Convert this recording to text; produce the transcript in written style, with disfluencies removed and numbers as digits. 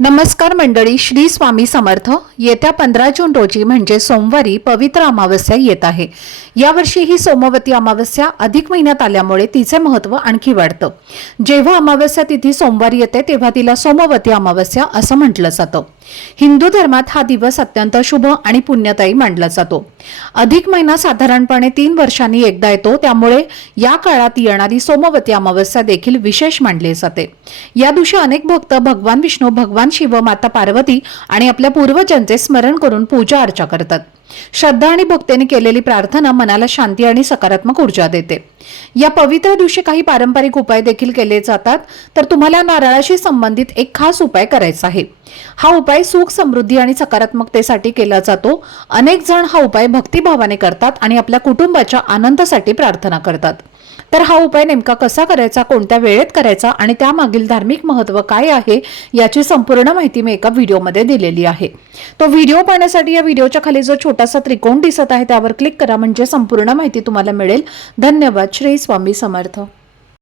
नमस्कार मंडळी, श्री स्वामी समर्थ। येत्या 15 जून रोजी म्हणजे सोमवारी पवित्र अमावस्या येत आहे। यावर्षी ही सोमवती अमावस्या अधिक महिन्यात आल्यामुळे तिचे महत्त्व आणखी वाढतं। जेव्हा अमावस्या तिथी सोमवारी येते तेव्हा तिला सोमवती अमावस्या असं म्हटलं जातं। हिंदू धर्मात हा दिवस अत्यंत शुभ आणि पुण्यदायी मानला जातो। अधिक महिना साधारणपणे 3 वर्षांनी एकदा येतो, त्यामुळे या काळात येणारी सोमवती अमावस्या देखील विशेष मानली जाते। या दिवशी अनेक भक्त भगवान विष्णू, भगवान शिव, माता पार्वती आणि आपल्या पूर्वजांचे स्मरण करून पूजा अर्चा करतात। श्रद्धा आणि भक्तीने केलेली प्रार्थना मनाला शांती आणि सकारात्मक ऊर्जा देते। या पवित्र दिवशी काही पारंपरिक उपाय देखील केले जातात, तर तुम्हाला नारळाशी संबंधित एक खास उपाय करायचा आहे। हा उपाय सुख, समृद्धी आणि सकारात्मकतेसाठी केला जातो। अनेक जण हा उपाय भक्तिभावाने करतात आणि आपल्या कुटुंबाच्या आनंदासाठी प्रार्थना करतात। तर हा उपाय नेमका कसा करायचा, कोणत्या वेळेत करायचा आणि त्यामागील धार्मिक महत्त्व काय आहे याची संपूर्ण माहिती मी एका व्हिडिओमध्ये दिलेली आहे। तो व्हिडिओ पाहण्यासाठी या व्हिडिओच्या खाली जो छोटासा त्रिकोण दिसत आहे त्यावर क्लिक करा, म्हणजे संपूर्ण माहिती तुम्हाला मिळेल। धन्यवाद। श्री स्वामी समर्थ।